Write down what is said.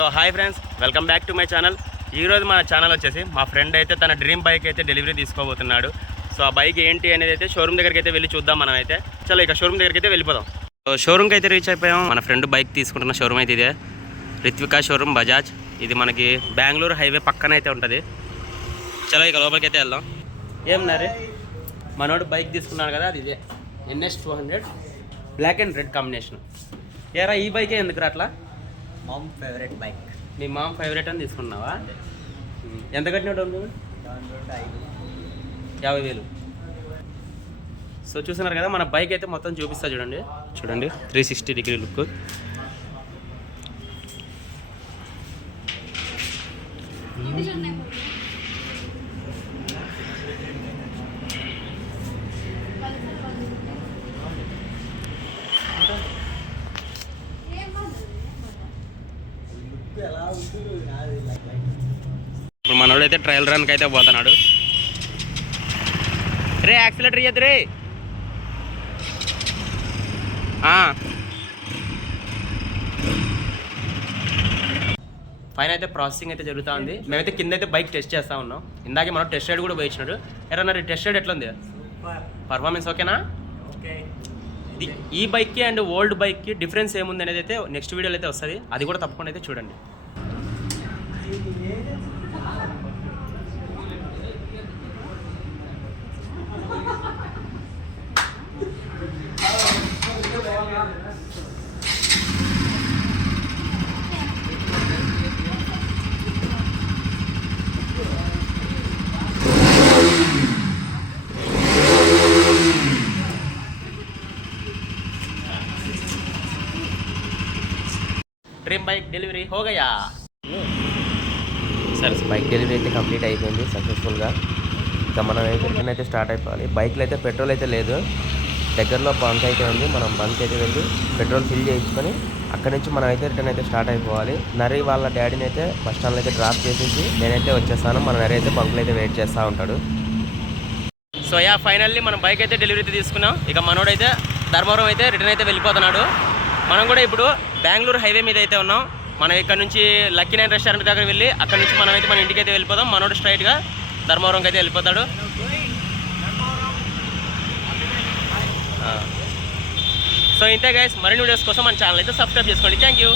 So hi friends, welcome back to my channel. ఈరోజు మన channel వచ్చేసి మా ఫ్రెండ్ అయితే తన డ్రీమ్ బైక్ అయితే డెలివరీ తీసుకోబోతున్నాడు. సో ఆ బైక్ ఏంటి అనేది అయితే షోరూమ్ దగ్గరికి అయితే వెళ్ళి చూద్దాం. మనం అయితే చలో ఇక షోరూమ్ దగ్గరికి అయితే వెళ్ళిపోదాం. సో షోరూమ్కి అయితే రీచ్ అయిపోయాం. మన ఫ్రెండ్ బైక్ తీసుకుంటున్న షోరూమ్ అయితే ఇదే, రిత్వికా షోరూమ్ బజాజ్. ఇది మనకి బెంగళూరు హైవే పక్కన అయితే ఉంటుంది. చలో ఇక లోపలికి అయితే వెళ్దాం. ఏమన్నారే మనోడు బైక్ తీసుకున్నాడు కదా, అది ఇదే NS 200 black and red combination. ఏరా ఈ బైకే ఎందుకు అట్లా? Mom favourite bike. మీ మామ్ ఫేవరెట్ అని తీసుకున్నావా? ఎంత కట్టినాడు? 50,000. సో చూస్తున్నారు కదా, మన బైక్ అయితే మొత్తం చూపిస్తా. చూడండి 360 డిగ్రీ లుక్. ఇప్పుడు మనోడు అయితే ట్రయల్ రన్కి అయితే పోతున్నాడు. రే యాక్సిలేటర్ ఇయ్యద్దు రే. ఫైన్ అయితే ప్రాసెసింగ్ అయితే జరుగుతూ ఉంది. మేమైతే కింద అయితే బైక్ టెస్ట్ చేస్తూ ఉన్నాం. ఇందాకే మనం టెస్ట్ రైడ్ కూడా పోయించినాడు. ఎరన్నారు టెస్ట్ రైడ్ ఎట్లా ఉంది? పర్ఫార్మెన్స్ ఓకేనా? ఈ బైక్కి అండ్ ఓల్డ్ బైక్కి డిఫరెన్స్ ఏముంది అనేది అయితే నెక్స్ట్ వీడియోలో అయితే వస్తుంది. అది కూడా తప్పకుండా అయితే చూడండి. డ్రీమ్ బైక్ డెలివరీ హో గయా. సరే, బైక్ డెలివరీ అయితే కంప్లీట్ అయిపోయింది సక్సెస్ఫుల్గా. ఇంకా మనం అయితే స్టార్ట్ అయిపోవాలి. బైక్లో అయితే పెట్రోల్ అయితే లేదు. దగ్గరలో బంక్ అయితే ఉంది. మనం బంక్ అయితే వెళ్ళి పెట్రోల్ ఫిల్ చేయించుకొని అక్కడి నుంచి మనం అయితే రిటర్న్ అయితే స్టార్ట్ అయిపోవాలి. నరి వాళ్ళ డాడీని అయితే బస్ స్టాండ్లో అయితే డ్రాప్ చేసేసి నేనైతే వచ్చేస్తాను. మన నరి అయితే బంక్లో అయితే వెయిట్ చేస్తూ ఉంటాడు. సో ఫైనల్లీ మనం బైక్ అయితే డెలివరీ అయితే తీసుకున్నాం. ఇక మనోడైతే ధర్మవరం అయితే రిటర్న్ అయితే వెళ్ళిపోతున్నాడు. మనం కూడా ఇప్పుడు బెంగళూరు హైవే మీద అయితే ఉన్నాం. మనం ఇక్కడ నుంచి లక్కీ నైన్ రెస్టారెంట్ దగ్గర వెళ్ళి అక్కడ నుంచి మనం అయితే మన ఇంటికి అయితే వెళ్ళిపోదాం. మనోడు స్ట్రైట్గా ధర్మవరంకి అయితే వెళ్ళిపోతాడు. సో ఇంతే గైస్, మరిన్ని వీడియోస్ కోసం మన ఛానల్ అయితే సబ్స్క్రైబ్ చేసుకోండి. Thank you.